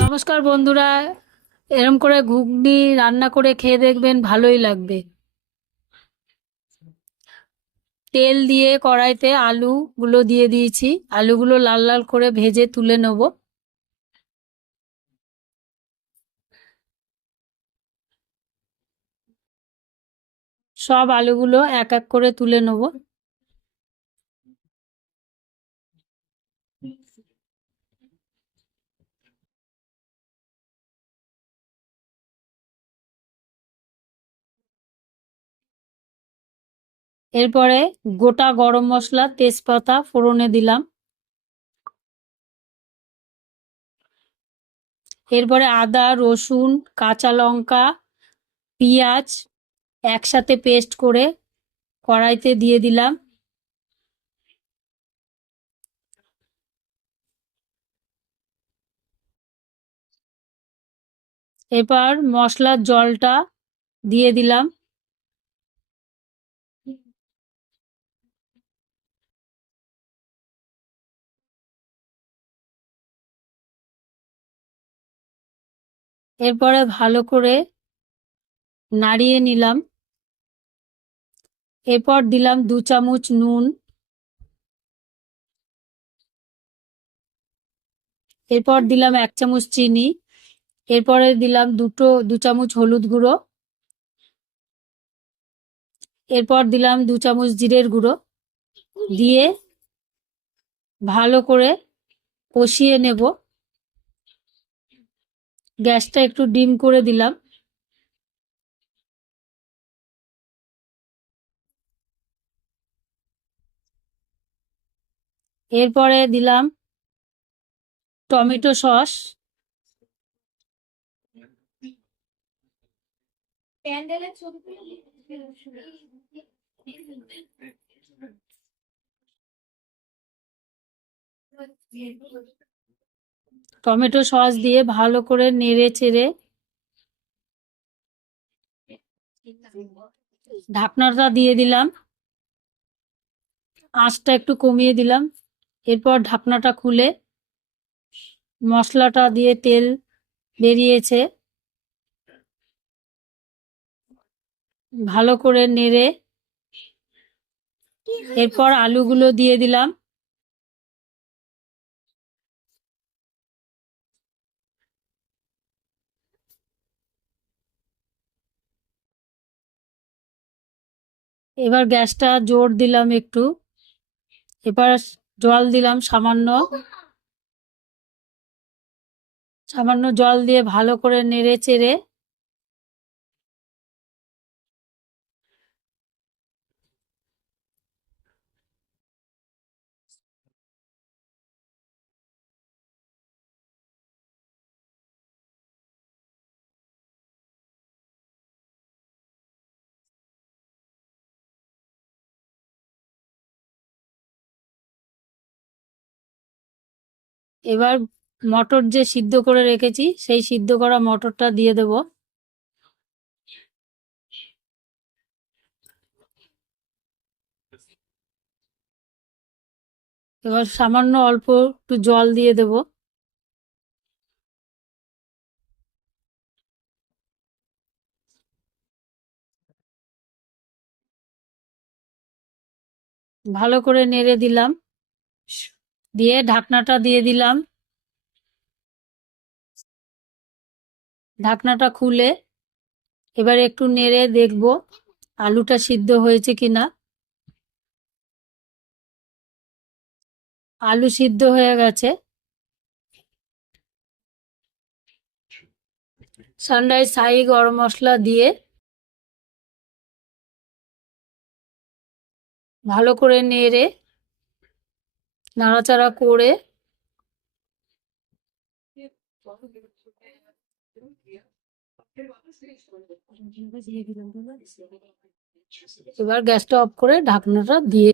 নমস্কার বন্ধুরা, এরম করে ঘুগনি রান্না করে খেয়ে দেখবেন, ভালোই লাগবে। তেল দিয়ে কড়াইতে আলুগুলো দিয়ে দিয়েছি। আলুগুলো লাল লাল করে ভেজে তুলে নেব। সব আলুগুলো এক এক করে তুলে নেব। এরপরে গোটা গরম মশলা, তেজপাতা ফোড়নে দিলাম। এরপরে আদা, রসুন, কাঁচা লঙ্কা, পেঁয়াজ একসাথে পেস্ট করে কড়াইতে দিয়ে দিলাম। এবার মশলার জলটা দিয়ে দিলাম। এরপরে ভালো করে নাড়িয়ে নিলাম। এরপর দিলাম 2 চামচ নুন। এরপর দিলাম 1 চামচ চিনি। এরপরে দিলাম 2 চামচ হলুদ গুঁড়ো। এরপর দিলাম 2 চামচ জিরের গুঁড়ো। দিয়ে ভালো করে কষিয়ে নেব। গ্যাসটা একটু ডিম করে দিলাম। এরপরে দিলাম টমেটো সস। টমেটো সস দিয়ে ভালো করে নেড়ে চেড়ে ঢাকনাটা দিয়ে দিলাম। আঁচটা একটু কমিয়ে দিলাম। এরপর ঢাকনাটা খুলে মশলাটা দিয়ে তেল বেরিয়েছে, ভালো করে নেড়ে এরপর আলুগুলো দিয়ে দিলাম। এবার গ্যাসটা জোর দিলাম একটু। এবার জল দিলাম সামান্য। সামান্য জল দিয়ে ভালো করে নেড়ে চেড়ে এবার মটর যে সিদ্ধ করে রেখেছি সেই সিদ্ধ করা মটরটা দিয়ে দেব। এবার সামান্য অল্প একটু জল দিয়ে দেব। ভালো করে নেড়ে দিলাম। দিয়ে ঢাকনাটা দিয়ে দিলাম। ঢাকনাটা খুলে এবার একটু নেড়ে দেখব আলুটা সিদ্ধ হয়েছে কিনা। আলু সিদ্ধ হয়ে গেছে। সানরাইজ শাহি গরম মশলা দিয়ে ভালো করে নেড়ে নাড়াচাড়া করে এবার গ্যাসটা অফ করে ঢাকনাটা দিয়ে